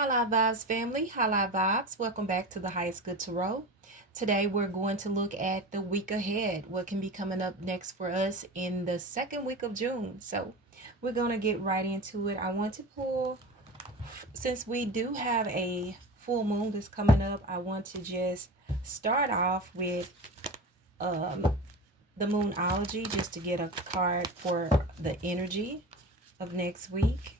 Highlight Vibes family, Highlight Vibes. Welcome back to the Highest Good Tarot. Today we're going to look at the week ahead, what can be coming up next for us in the second week of June. So we're going to get right into it. I want to pull, since we do have a full moon that's coming up, I want to just start off with the Moonology just to get a card for the energy of next week.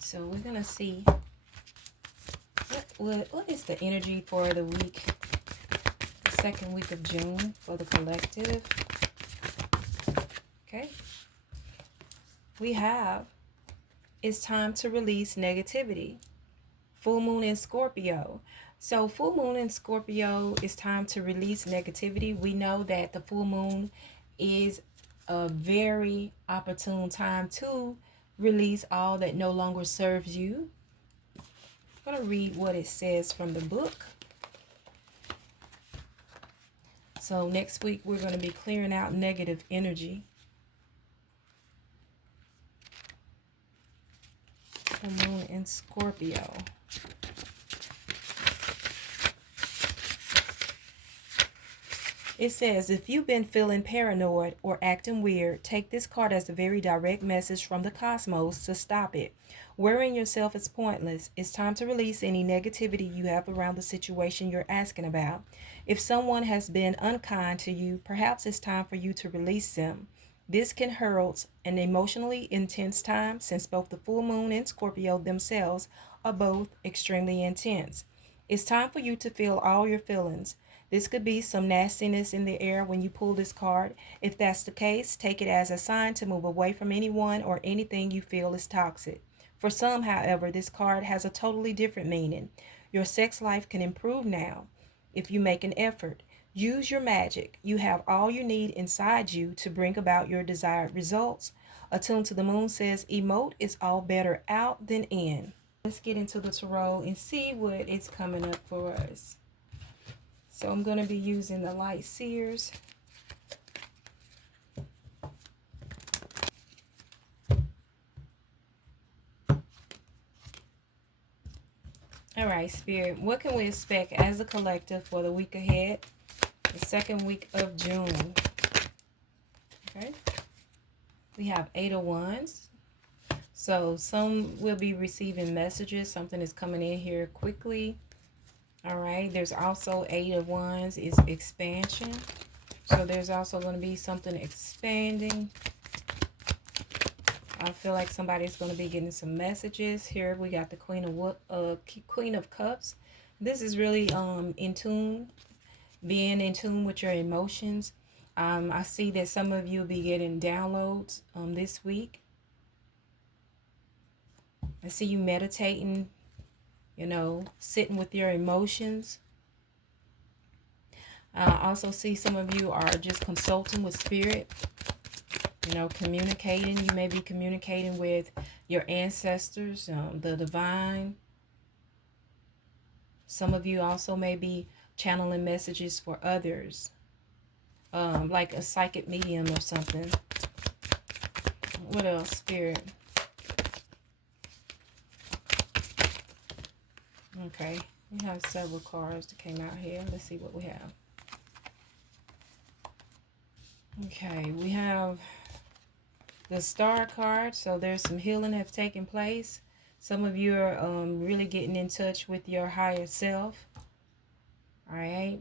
So we're going to see what is the energy for the week, the second week of June for the collective. Okay. We have, it's time to release negativity. Full moon in Scorpio. So full moon in Scorpio, is time to release negativity. We know that the full moon is a very opportune time to release all that no longer serves you. I'm going to read what it says from the book. So next week we're going to be clearing out negative energy. Full moon in Scorpio. It says, if you've been feeling paranoid or acting weird, take this card as a very direct message from the cosmos to stop it. Worrying yourself is pointless. It's time to release any negativity you have around the situation you're asking about. If someone has been unkind to you, perhaps it's time for you to release them. This can herald an emotionally intense time since both the full moon and Scorpio themselves are both extremely intense. It's time for you to feel all your feelings. This could be some nastiness in the air when you pull this card. If that's the case, take it as a sign to move away from anyone or anything you feel is toxic. For some, however, this card has a totally different meaning. Your sex life can improve now if you make an effort. Use your magic. You have all you need inside you to bring about your desired results. Attuned to the Moon says, emote is all better out than in. Let's get into the tarot and see what is coming up for us. So I'm going to be using the Light Seers. All right, Spirit, what can we expect as a collective for the week ahead, the second week of June? Okay. We have Eight of Wands. So some will be receiving messages. Something is coming in here quickly. All right. There's also Eight of Wands is expansion. So there's also going to be something expanding. I feel like somebody's going to be getting some messages. Here we got the Queen of Cups. This is really in tune, being in tune with your emotions. I see that some of you will be getting downloads this week. I see you meditating, sitting with your emotions. I also see some of you are just consulting with spirit, communicating. You may be communicating with your ancestors, the divine. Some of you also may be channeling messages for others, like a psychic medium or something. What else, Spirit? Okay, we have several cards that came out here. Let's see what we have. Okay, we have the Star card. So there's some healing have taken place. Some of you are really getting in touch with your higher self. All right,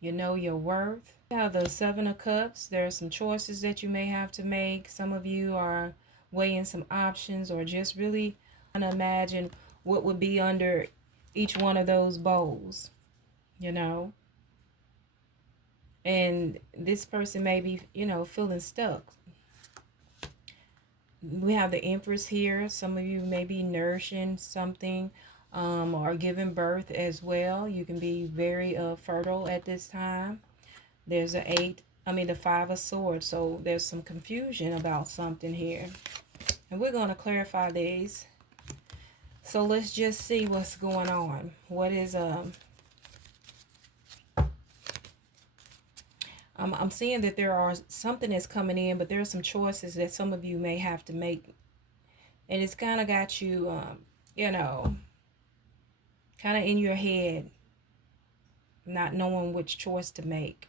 you know your worth. We have the Seven of Cups. There are some choices that you may have to make. Some of you are weighing some options or just really trying to imagine what would be under each one of those bowls, and this person may be, feeling stuck. We have the Empress here. Some of you may be nourishing something or giving birth as well. You can be very fertile at this time. There's the Five of Swords. So there's some confusion about something here. And we're going to clarify these. So let's just see what's going on. What is I'm seeing that there are something that's coming in, but there are some choices that some of you may have to make, and it's kind of got you, you know, kind of in your head, not knowing which choice to make,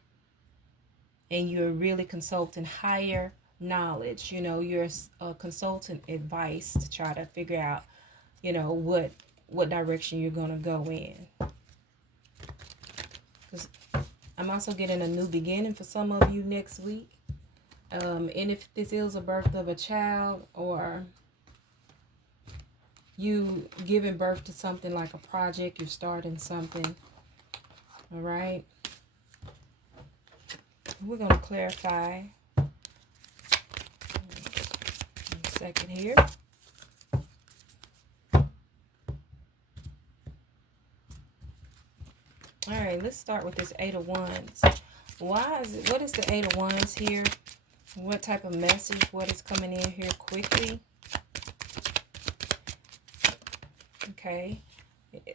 and you're really consulting higher knowledge. You know, you're consulting advice to try to figure out, you know, what direction you're gonna go in. Because I'm also getting a new beginning for some of you next week. And if this is a birth of a child, or you giving birth to something like a project, you're starting something, all right? We're going to clarify in a second here. All right, let's start with this Eight of Wands. What is the Eight of Wands here? What type of message? What is coming in here quickly? Okay.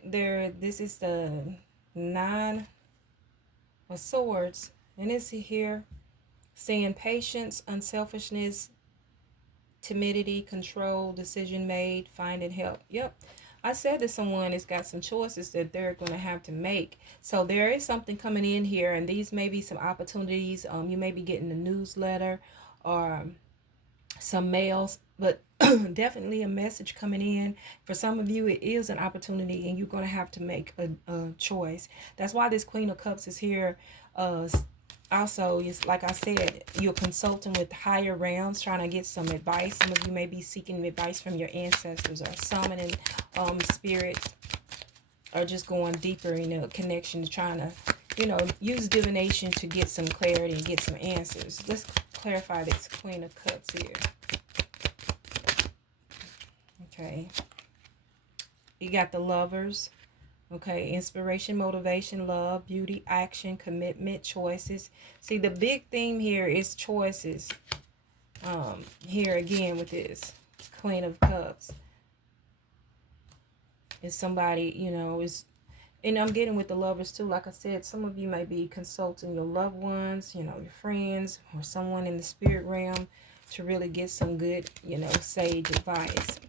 This is the Nine of Swords. And it's here saying patience, unselfishness, timidity, control, decision made, finding help. Yep. I said that someone has got some choices that they're going to have to make. So there is something coming in here, and these may be some opportunities. You may be getting a newsletter or some mails, but definitely a message coming in. For some of you, it is an opportunity, and you're going to have to make a choice. That's why this Queen of Cups is here. Also, it's like I said, you're consulting with higher realms, trying to get some advice. Some of you may be seeking advice from your ancestors, or summoning spirits, or just going deeper in a connection, trying to, you know, use divination to get some clarity and get some answers. Let's clarify this Queen of Cups here. Okay. You got the Lovers. Okay, inspiration, motivation, love, beauty, action, commitment, choices. See, the big theme here is choices. Here again with this Queen of Cups. Is somebody, you know, and I'm getting with the Lovers too. Like I said, some of you may be consulting your loved ones, you know, your friends, or someone in the spirit realm to really get some good, you know, sage advice.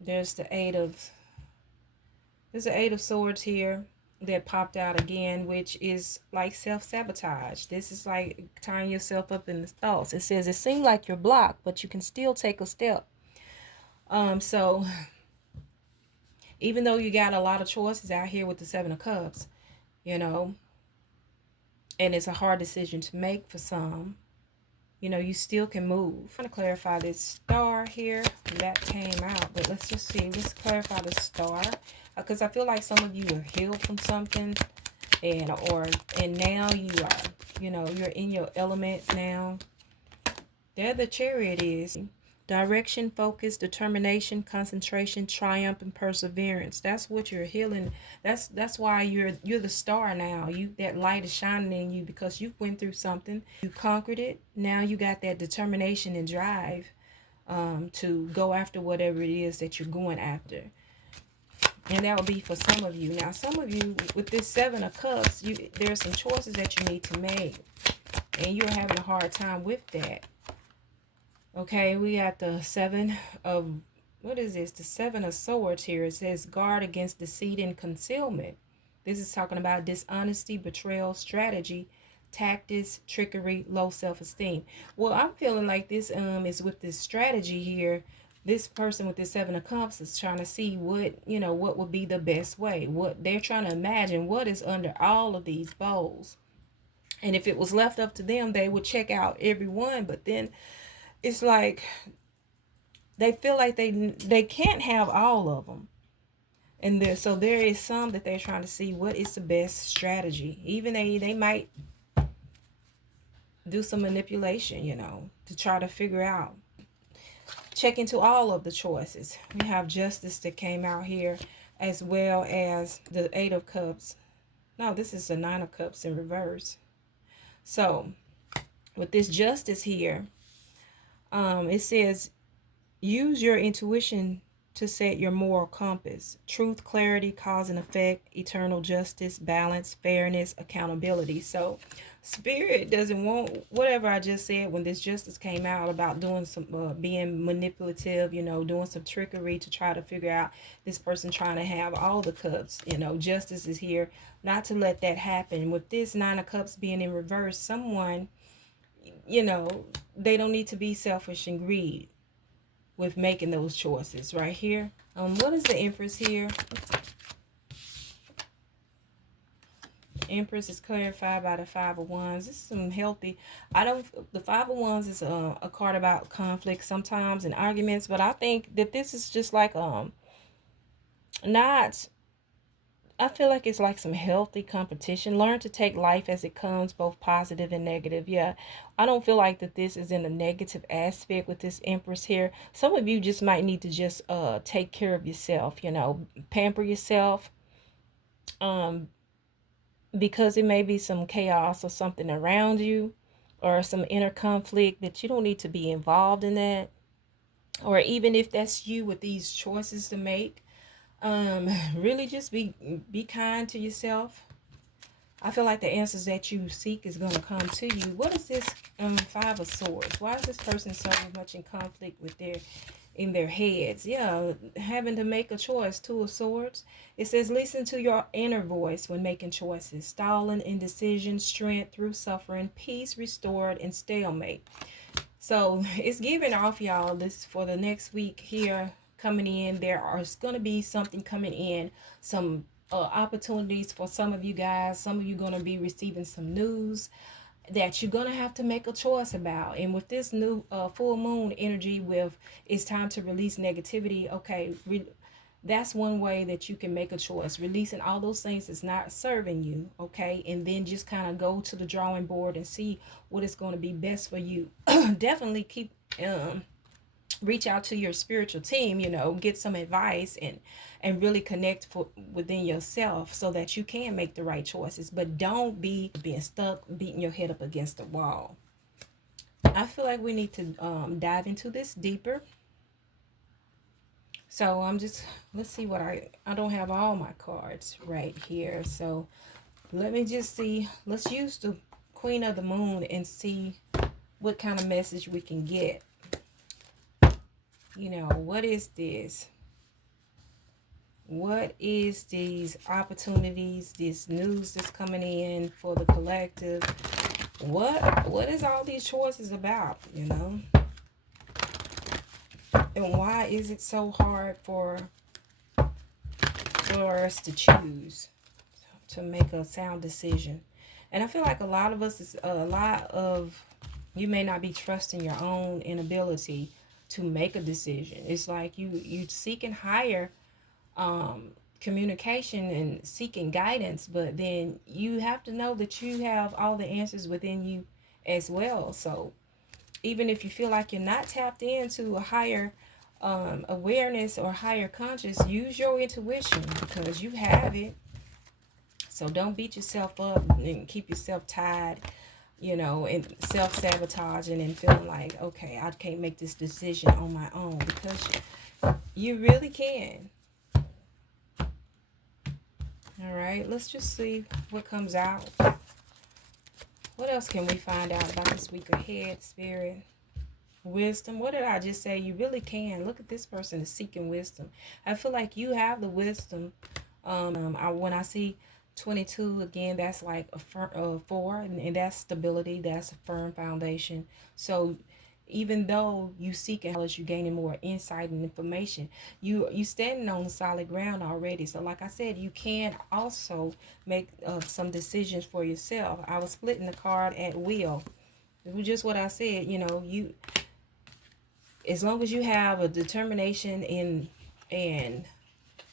There's the Eight of Swords here that popped out again, which is like self-sabotage. This is like tying yourself up in the thoughts. It says it seems like you're blocked, but you can still take a step. So even though you got a lot of choices out here with the Seven of Cups, you know, and it's a hard decision to make for some, you know, you still can move. I'm going to clarify this Star here. That came out, but let's just see. Let's clarify the Star. Because I feel like some of you are healed from something, and now you are, you know, you're in your element now. There the Chariot is. Direction, focus, determination, concentration, triumph, and perseverance. That's what you're healing. That's why you're the star now. That light is shining in you because you went through something. You conquered it. Now you got that determination and drive to go after whatever it is that you're going after. And that will be for some of you. Now, some of you, with this Seven of Cups, there's some choices that you need to make. And you're having a hard time with that. Okay, we got the Seven of, what is this? The Seven of Swords here. It says guard against deceit and concealment. This is talking about dishonesty, betrayal, strategy, tactics, trickery, low self-esteem. Well, I'm feeling like this is with this strategy here. This person with this Seven of Cups is trying to see what, you know, what would be the best way. What they're trying to imagine what is under all of these bowls. And if it was left up to them, they would check out every one. But then it's like they feel like they can't have all of them. And so there is some that they're trying to see what is the best strategy. Even they might do some manipulation, you know, to try to figure out. Check into all of the choices. We have Justice that came out here, as well as the Eight of Cups. No, this is the Nine of Cups in reverse. So with this Justice here, it says use your intuition to set your moral compass. Truth, clarity, cause and effect, eternal justice, balance, fairness, accountability. So Spirit doesn't want whatever I just said when this justice came out about doing some being manipulative, doing some trickery to try to figure out this person trying to have all the cups. Justice is here not to let that happen. With this Nine of Cups being in reverse, someone, they don't need to be selfish and greed with making those choices right here. What is the Empress here? Empress is clarified by the Five of Wands. This is some healthy. The Five of Wands is a card about conflict sometimes and arguments, but I think that this is just like not. I feel like it's like some healthy competition. Learn to take life as it comes, both positive and negative. Yeah, I don't feel like that this is in a negative aspect with this Empress here. Some of you just might need to just take care of yourself, pamper yourself. Because it may be some chaos or something around you or some inner conflict that you don't need to be involved in that. Or even if that's you with these choices to make, really just be kind to yourself. I feel like the answers that you seek is going to come to you. What is this Five of Swords? Why is this person so much in conflict with in their heads? Yeah, having to make a choice. Two of Swords. It says listen to your inner voice when making choices. Stalling, indecision, strength through suffering, peace restored, and stalemate. So it's giving off, y'all, this for the next week here coming in. There is going to be something coming in, some opportunities for some of you guys. Some of you going to be receiving some news that you're going to have to make a choice about. And with this new full moon energy, with it's time to release negativity, okay, that's one way that you can make a choice, releasing all those things that's not serving you, okay, and then just kind of go to the drawing board and see what is going to be best for you. Definitely keep reach out to your spiritual team, get some advice and really connect within yourself so that you can make the right choices. But don't be being stuck, beating your head up against the wall. I feel like we need to dive into this deeper. So let's see what I don't have all my cards right here. So let me just see. Let's use the Queen of the Moon and see what kind of message we can get. What is this? What is these opportunities, this news that's coming in for the collective? What is all these choices about, And why is it so hard for us to choose, to make a sound decision? And I feel like a lot of us, you may not be trusting your own inability to make a decision. It's like you seeking higher communication and seeking guidance, but then you have to know that you have all the answers within you as well. So even if you feel like you're not tapped into a higher awareness or higher conscious, use your intuition because you have it. So don't beat yourself up and keep yourself tied, and self-sabotaging and feeling like, okay, I can't make this decision on my own, because you really can. All right, let's just see what comes out. What else can we find out about this week ahead, Spirit? Wisdom. What did I just say? You really can. Look at this person is seeking wisdom. I feel like you have the wisdom. When I see 22 again, that's like a 4, and that's stability. That's a firm foundation. So even though you seek knowledge, you're gaining more insight and information. You standing on solid ground already. So like I said, you can also make some decisions for yourself. I was splitting the card at will. It was just what I said. You, as long as you have a determination and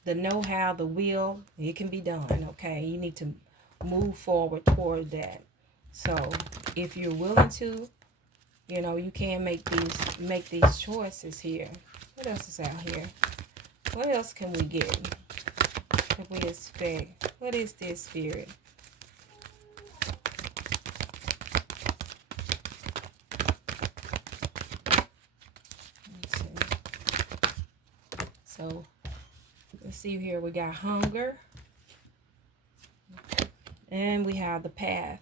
the know-how, the will, it can be done. Okay, you need to move forward toward that. So if you're willing to, you can make these choices here. What else is out here? What else can we get? Can we expect? What is this, Spirit? So So let's see here. We got hunger. And we have the path.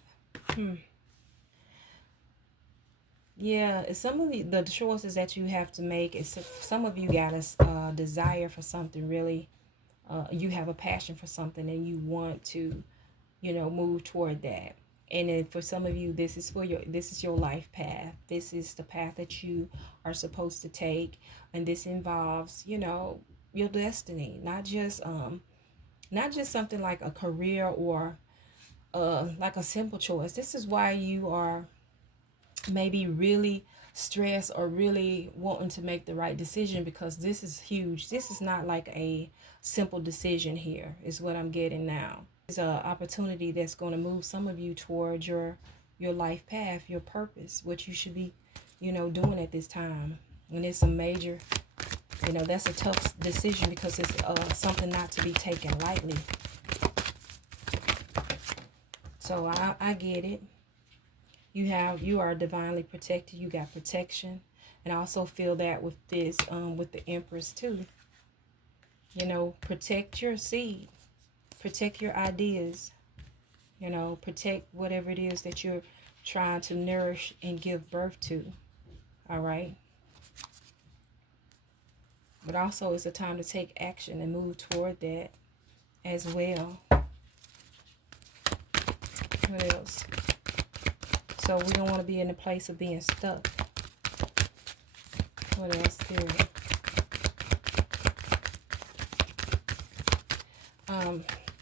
Yeah, some of the choices that you have to make is some of you got a desire for something really. You have a passion for something and you want to, move toward that. And then for some of you, this is your life path. This is the path that you are supposed to take, and this involves, your destiny, not just something like a career or like a simple choice. This is why you are maybe really stressed or really wanting to make the right decision, because this is huge. This is not like a simple decision here, is what I'm getting now. It's an opportunity that's going to move some of you towards your life path, your purpose, what you should be, doing at this time. And it's a major, that's a tough decision because it's something not to be taken lightly. So I get it. You are divinely protected. You got protection. And I also feel that with this, with the Empress too. Protect your seed. Protect your ideas. Protect whatever it is that you're trying to nourish and give birth to. All right. But also it's a time to take action and move toward that as well. What else? So we don't want to be in a place of being stuck. What else here?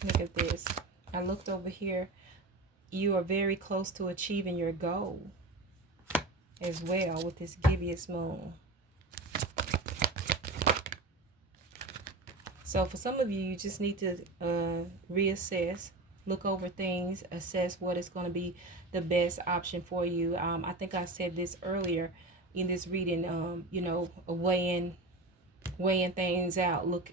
Look at this. I looked over here. You are very close to achieving your goal as well with this gibbous moon. So for some of you, you just need to reassess, look over things, assess what is going to be the best option for you. I think I said this earlier in this reading, weighing things out. Look,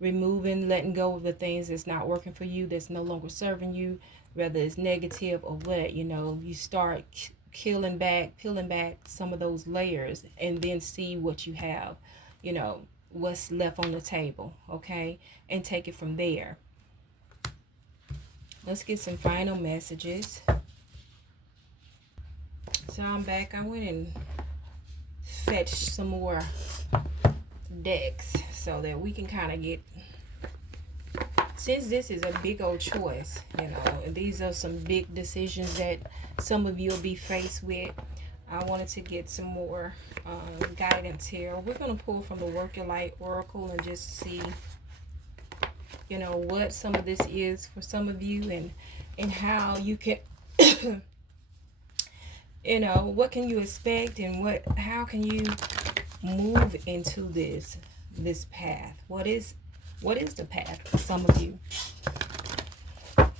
removing, letting go of the things that's not working for you, that's no longer serving you, whether it's negative or what, you start peeling back some of those layers and then see what you have, what's left on the table, okay, and take it from there. Let's get some final messages. So I'm back. I went and fetched some more decks so that we can kind of get, since this is a big old choice, and these are some big decisions that some of you will be faced with. I wanted to get some more guidance here. We're going to pull from the Work Your Light Oracle and just see, what some of this is for some of you, and how you can, what can you expect, and how can you move into this path. What is the path for some of you? All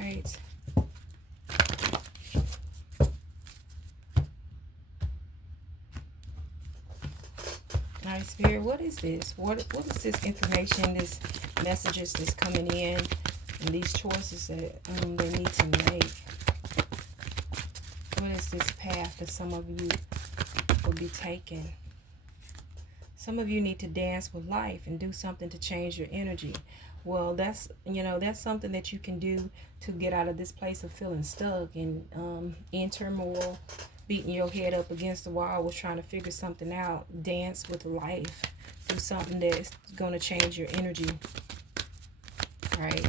right. Nice Spirit, what is this? What is this information, this messages that's coming in, and these choices that they need to make? What is this path that some of you will be taking? Some of you need to dance with life and do something to change your energy. Well, that's something that you can do to get out of this place of feeling stuck and in turmoil, beating your head up against the wall with trying to figure something out. Dance with life. Do something that's going to change your energy. Right?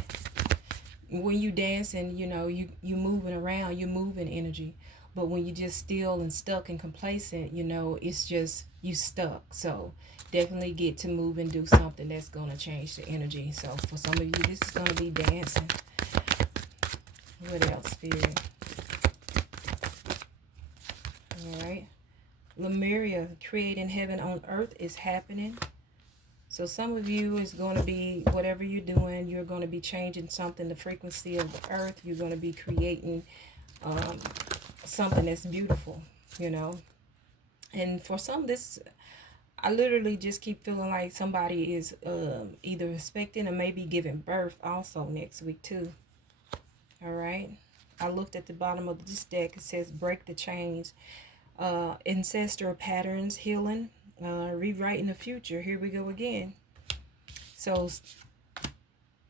When you dance and, you moving around, you're moving energy. But when you're just still and stuck and complacent, it's just you stuck. So definitely get to move and do something that's going to change the energy. So for some of you, this is going to be dancing. What else, Spirit? All right. Lemuria, creating heaven on earth is happening. So some of you is going to be, whatever you're doing, you're going to be changing something, the frequency of the earth. You're going to be creating something that's beautiful, And for some, I literally just keep feeling like somebody is either expecting or maybe giving birth also next week too. All right. I looked at the bottom of this deck. It says break the chains. Ancestral patterns healing. Rewriting the future. Here we go again. So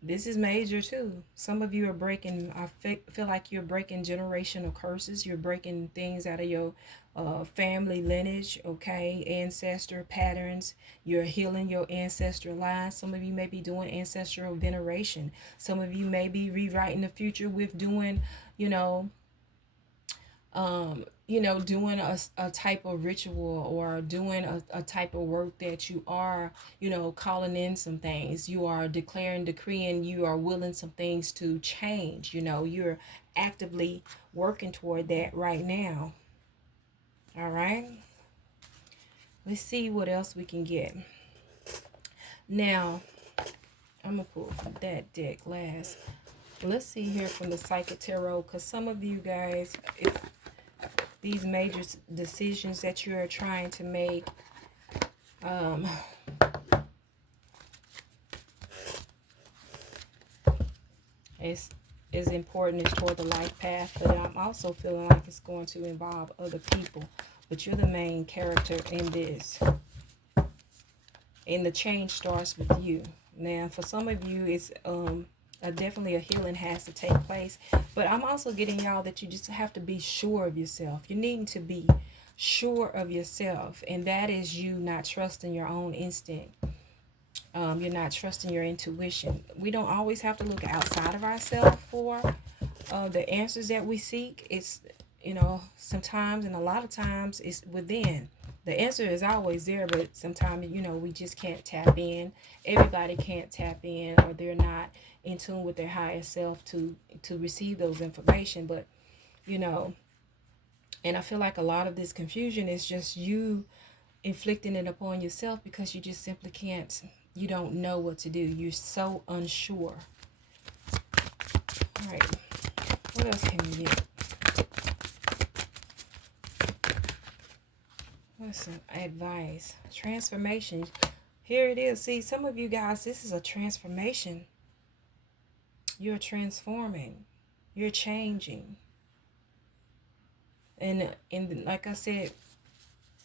this is major too. Some of you are breaking, feel like you're breaking generational curses. You're breaking things out of your family lineage, okay? Ancestor patterns. You're healing your ancestral line. Some of you may be doing ancestral veneration. Some of you may be rewriting the future with doing, you know, doing a type of ritual or doing a type of work that you are, calling in some things. You are declaring, decreeing, you are willing some things to change. You're actively working toward that right now. All right. Let's see what else we can get. Now, I'm going to pull from that deck last. Let's see here from the Psychic Tarot, because some of you guys, if these major decisions that you're trying to make, it's as important as toward the life path, but I'm also feeling like it's going to involve other people, but you're the main character in this, and the change starts with you. Now for some of you, it's definitely a healing has to take place, but I'm also getting y'all that you just have to be sure of yourself. You're needing to be sure of yourself, and that is you not trusting your own instinct. You're not trusting your intuition. We don't always have to look outside of ourselves for the answers that we seek. It's, sometimes and a lot of times it's within. The answer is always there, but sometimes, we just can't tap in. Everybody can't tap in, or they're not in tune with their higher self to receive those information. But, and I feel like a lot of this confusion is just you inflicting it upon yourself because you just simply can't. You don't know what to do. You're so unsure. All right. What else can we get? What's some advice? Transformation. Here it is. See, some of you guys, this is a transformation. You're transforming. You're changing. And like I said,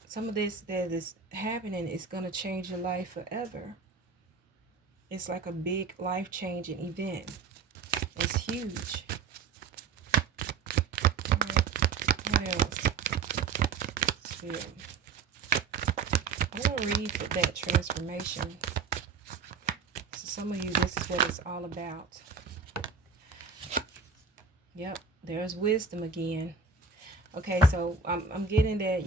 some of this that is happening is going to change your life forever. It's like a big life-changing event. It's huge. What else? Spirit. I'm going to read for that transformation. So some of you, this is what it's all about. Yep, there's wisdom again. Okay, so I'm getting that,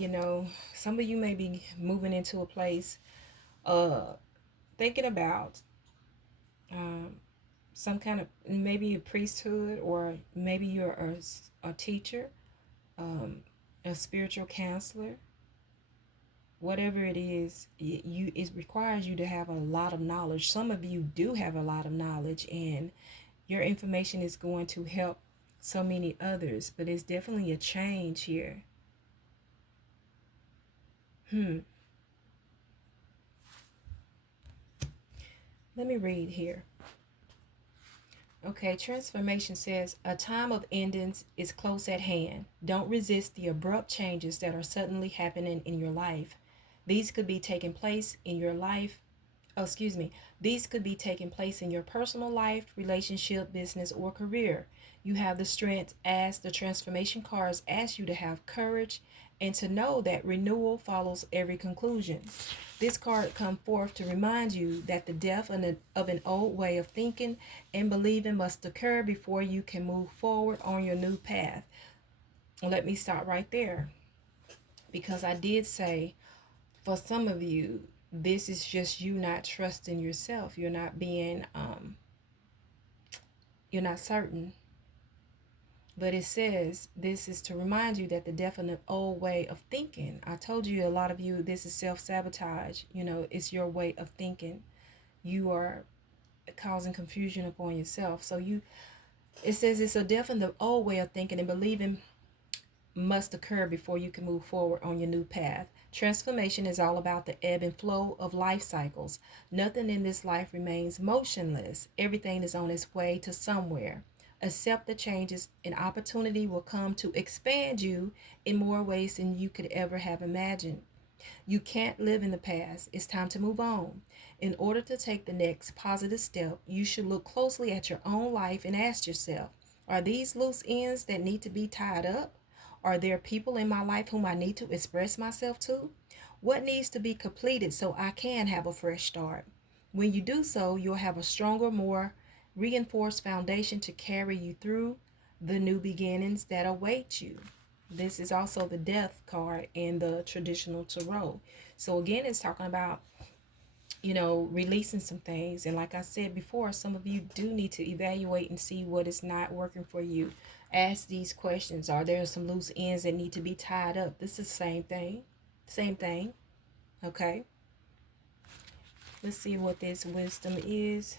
some of you may be moving into a place thinking about some kind of, maybe a priesthood, or maybe you're a teacher, a spiritual counselor. Whatever it is, it requires you to have a lot of knowledge. Some of you do have a lot of knowledge, and your information is going to help so many others, but it's definitely a change here. Let me read here. Okay, transformation says, a time of endings is close at hand. Don't resist the abrupt changes that are suddenly happening in your life. These could be taking place in your life. These could be taking place in your personal life, relationship, business, or career. You have the strength, as the transformation cards ask you to have courage and to know that renewal follows every conclusion. This card comes forth to remind you that the death of an old way of thinking and believing must occur before you can move forward on your new path. Let me stop right there, because I did say for some of you, this is just you not trusting yourself. You're not being, you're not certain. But it says this is to remind you that the death of an old way of thinking. I told you, a lot of you, this is self-sabotage. It's your way of thinking. You are causing confusion upon yourself. So it says it's a death in the old way of thinking and believing must occur before you can move forward on your new path. Transformation is all about the ebb and flow of life cycles. Nothing in this life remains motionless. Everything is on its way to somewhere. Accept the changes, and opportunity will come to expand you in more ways than you could ever have imagined. You can't live in the past. It's time to move on. In order to take the next positive step, you should look closely at your own life and ask yourself, are these loose ends that need to be tied up? Are there people in my life whom I need to express myself to? What needs to be completed so I can have a fresh start? When you do so, you'll have a stronger, more reinforced foundation to carry you through the new beginnings that await you. This is also the death card in the traditional tarot. So again, it's talking about, releasing some things. And like I said before, some of you do need to evaluate and see what is not working for you. Ask these questions. Are there some loose ends that need to be tied up? This is the same thing. Same thing. Okay. Let's see what this wisdom is.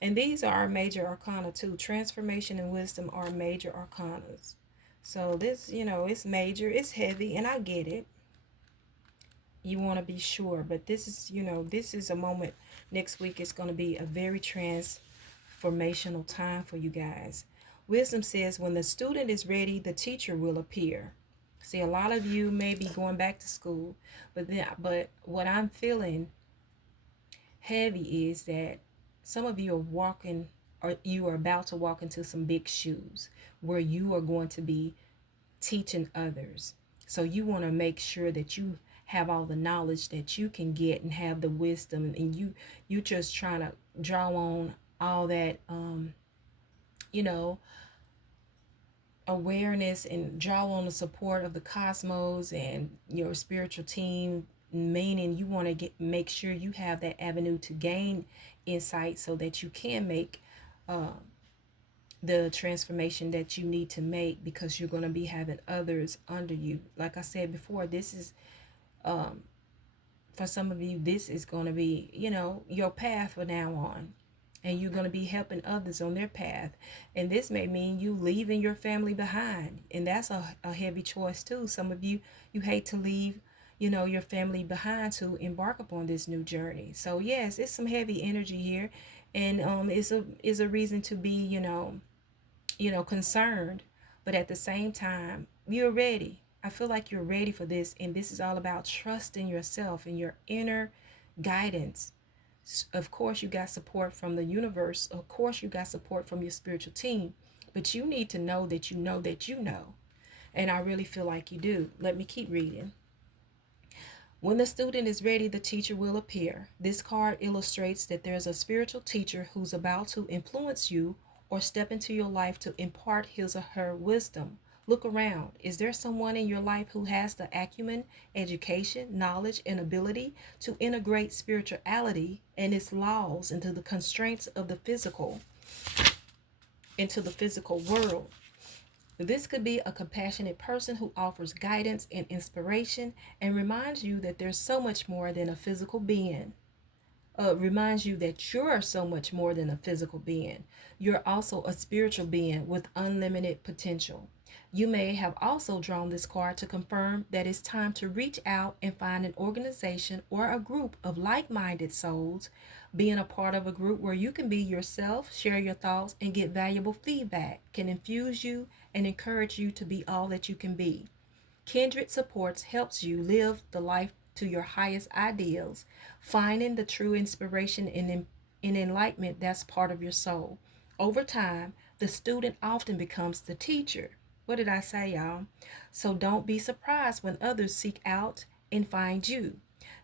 And these are major arcana too. Transformation and wisdom are major arcanas. So this, it's major, it's heavy, and I get it. You want to be sure, but this is, this is a moment. Next week is going to be a very transformational time for you guys. Wisdom says, when the student is ready, the teacher will appear. See, a lot of you may be going back to school, but what I'm feeling heavy is that some of you are walking, or you are about to walk into some big shoes where you are going to be teaching others. So you want to make sure that you have all the knowledge that you can get and have the wisdom, and you just trying to draw on all that you know awareness, and draw on the support of the cosmos and your spiritual team, meaning you want to make sure you have that avenue to gain insight so that you can make uh, the transformation that you need to make, because you're going to be having others under you. Like I said before, this is for some of you, this is going to be, your path from now on. And you're going to be helping others on their path. And this may mean you leaving your family behind. And that's a heavy choice too. Some of you, you hate to leave, your family behind to embark upon this new journey. So yes, it's some heavy energy here. And it's a reason to be, concerned. But at the same time, you're ready. I feel like you're ready for this. And this is all about trusting yourself and your inner guidance. Of course, you got support from the universe. Of course, you got support from your spiritual team. But you need to know that you know that you know. And I really feel like you do. Let me keep reading. When the student is ready, the teacher will appear. This card illustrates that there's a spiritual teacher who's about to influence you or step into your life to impart his or her wisdom. Look around. Is there someone in your life who has the acumen, education, knowledge, and ability to integrate spirituality and its laws into the constraints of the physical world? This could be a compassionate person who offers guidance and inspiration and reminds you that there's so much more than a physical being. Reminds you that you're so much more than a physical being. You're also a spiritual being with unlimited potential. You may have also drawn this card to confirm that it's time to reach out and find an organization or a group of like-minded souls. Being a part of a group where you can be yourself, share your thoughts, and get valuable feedback can infuse you and encourage you to be all that you can be. Kindred supports helps you live the life to your highest ideals, finding the true inspiration and enlightenment that's part of your soul. Over time, the student often becomes the teacher. What did I say, y'all? So don't be surprised when others seek out and find you.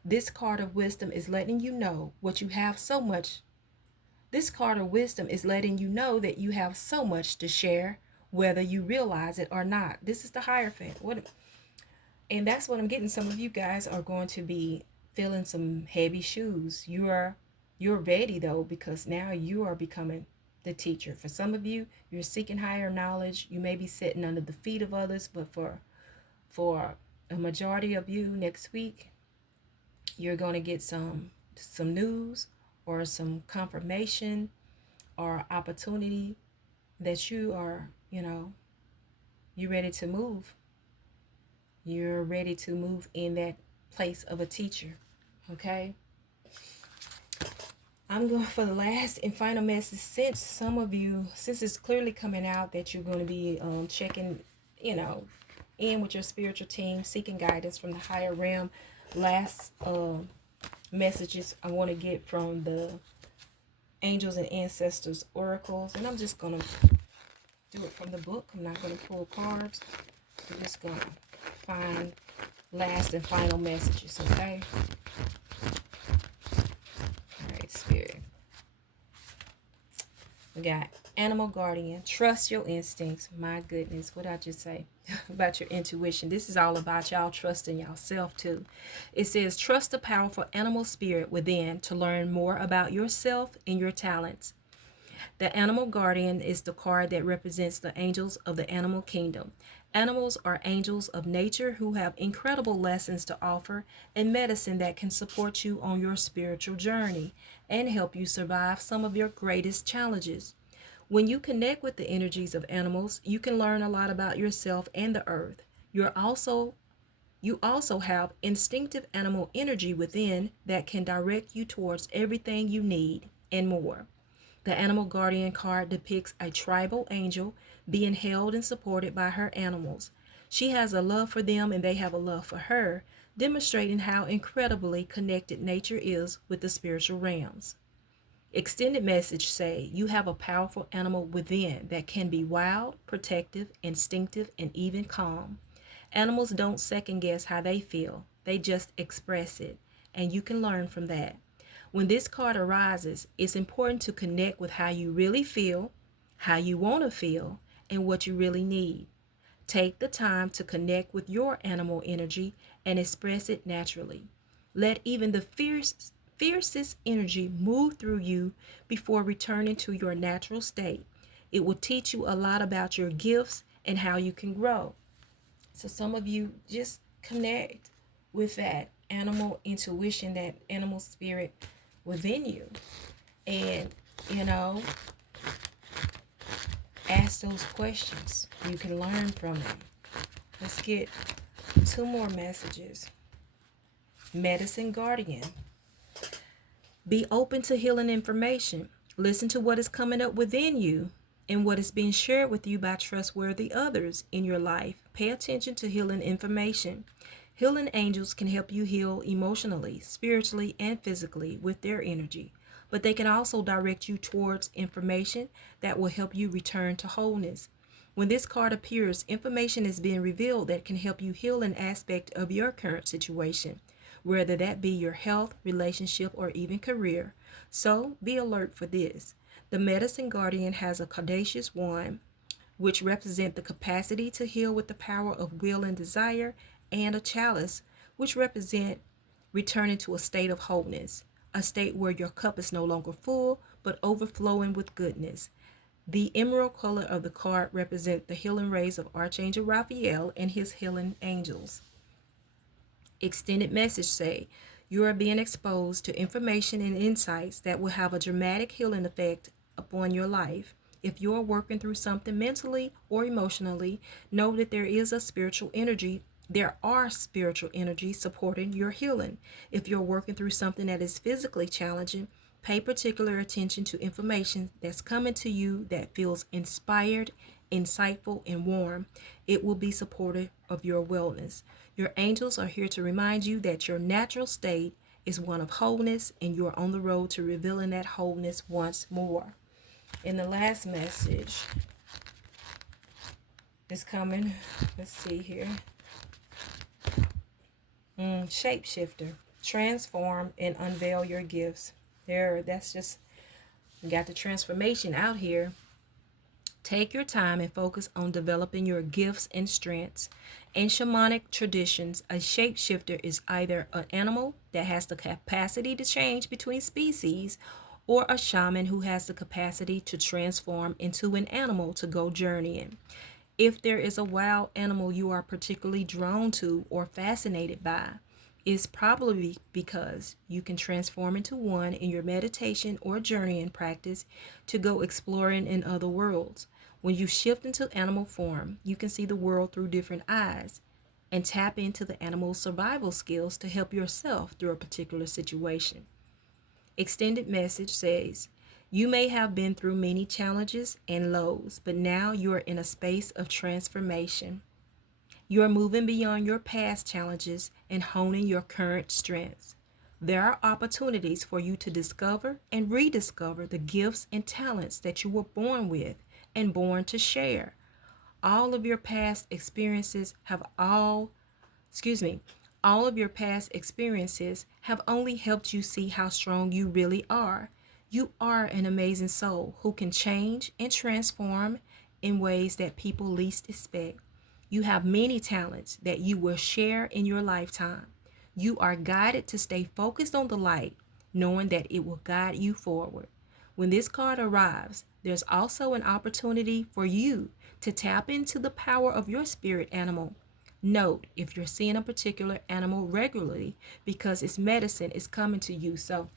This card of wisdom is letting you know what you have so much. This card of wisdom is letting you know that you have so much to share, whether you realize it or not. This is the Hierophant. And that's what I'm getting. Some of you guys are going to be feeling some heavy shoes. You're ready though, because now you are becoming the teacher. For some of you, you're seeking higher knowledge. You may be sitting under the feet of others, but for a majority of you next week, you're going to get some news or some confirmation or opportunity that you are, you're ready to move. You're ready to move in that place of a teacher. Okay? I'm going for the last and final message. Since it's clearly coming out that you're going to be checking, in with your spiritual team, seeking guidance from the higher realm. Last messages I want to get from the Angels and Ancestors Oracles. And I'm just going to do it from the book. I'm not going to pull cards. I'm just going to find last and final messages, okay? All right, Spirit. We got Animal Guardian. Trust your instincts. My goodness, what did I just say about your intuition? This is all about y'all trusting yourself too. It says, trust the powerful animal spirit within to learn more about yourself and your talents. The Animal Guardian is the card that represents the angels of the animal kingdom. Animals are angels of nature who have incredible lessons to offer and medicine that can support you on your spiritual journey and help you survive some of your greatest challenges. When you connect with the energies of animals, you can learn a lot about yourself and the earth. You also have instinctive animal energy within that can direct you towards everything you need and more. The Animal Guardian card depicts a tribal angel being held and supported by her animals. She has a love for them and they have a love for her, demonstrating how incredibly connected nature is with the spiritual realms. Extended message say you have a powerful animal within that can be wild, protective, instinctive, and even calm. Animals don't second guess how they feel, they just express it, and you can learn from that. When this card arises, it's important to connect with how you really feel, how you want to feel, and what you really need. Take the time to connect with your animal energy and express it naturally. Let even the fiercest energy move through you before returning to your natural state. It will teach you a lot about your gifts and how you can grow. So some of you just connect with that animal intuition, that animal spirit within you. And, you know, ask those questions. You can learn from them. Let's get two more messages. Medicine Guardian. Be open to healing information. Listen to what is coming up within you and what is being shared with you by trustworthy others in your life. Pay attention to healing information. Healing angels can help you heal emotionally, spiritually, and physically with their energy, but they can also direct you towards information that will help you return to wholeness. When this card appears, information is being revealed that can help you heal an aspect of your current situation, whether that be your health, relationship, or even career. So be alert for this. The Medicine Guardian has a caduceus wand, which represent the capacity to heal with the power of will and desire, and a chalice, which represent returning to a state of wholeness, a state where your cup is no longer full, but overflowing with goodness. The emerald color of the card represents the healing rays of Archangel Raphael and his healing angels. Extended message say, you are being exposed to information and insights that will have a dramatic healing effect upon your life. If you are working through something mentally or emotionally, know that there are spiritual energies supporting your healing. If you're working through something that is physically challenging, pay particular attention to information that's coming to you that feels inspired, insightful, and warm. It will be supportive of your wellness. Your angels are here to remind you that your natural state is one of wholeness and you're on the road to revealing that wholeness once more. In the last message is coming, let's see here. Shapeshifter. Transform and unveil your gifts. That's just, we got the transformation out here. Take your time and focus on developing your gifts and strengths. In shamanic traditions, a shapeshifter is either an animal that has the capacity to change between species, or a shaman who has the capacity to transform into an animal to go journeying. If there is a wild animal you are particularly drawn to or fascinated by, it's probably because you can transform into one in your meditation or journeying practice to go exploring in other worlds. When you shift into animal form, you can see the world through different eyes and tap into the animal's survival skills to help yourself through a particular situation. Extended message says, you may have been through many challenges and lows, but now you are in a space of transformation. You're moving beyond your past challenges and honing your current strengths. There are opportunities for you to discover and rediscover the gifts and talents that you were born with and born to share. All of your past experiences have all, excuse me, all of your past experiences have only helped you see how strong you really are. You are an amazing soul who can change and transform in ways that people least expect. You have many talents that you will share in your lifetime. You are guided to stay focused on the light, knowing that it will guide you forward. When this card arrives, there's also an opportunity for you to tap into the power of your spirit animal. Note if you're seeing a particular animal regularly because its medicine is coming to you. So,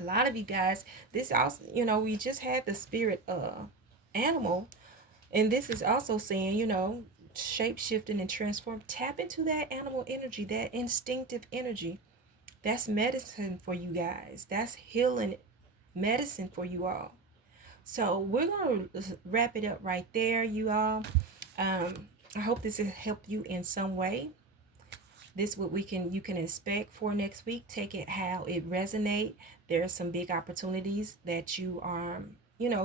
a lot of you guys, this also, we just had the spirit animal, and this is also saying, shape shifting and transform. Tap into that animal energy, that instinctive energy. That's medicine for you guys. That's healing medicine for you all. So we're gonna wrap it up right there, you all. I hope this has helped you in some way. This what you can expect for next week. Take it how it resonate. There are some big opportunities that you are,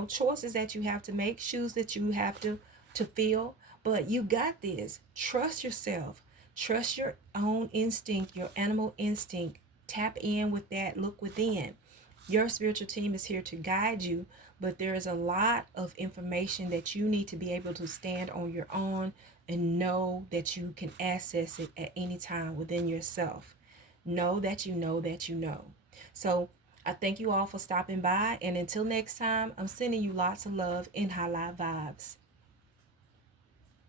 choices that you have to make, shoes that you have to fill. But you got this. Trust yourself. Trust your own instinct, your animal instinct. Tap in with that. Look within. Your spiritual team is here to guide you, but there is a lot of information that you need to be able to stand on your own and know that you can access it at any time within yourself. Know that you know that you know. So I thank you all for stopping by, and until next time, I'm sending you lots of love and high live vibes.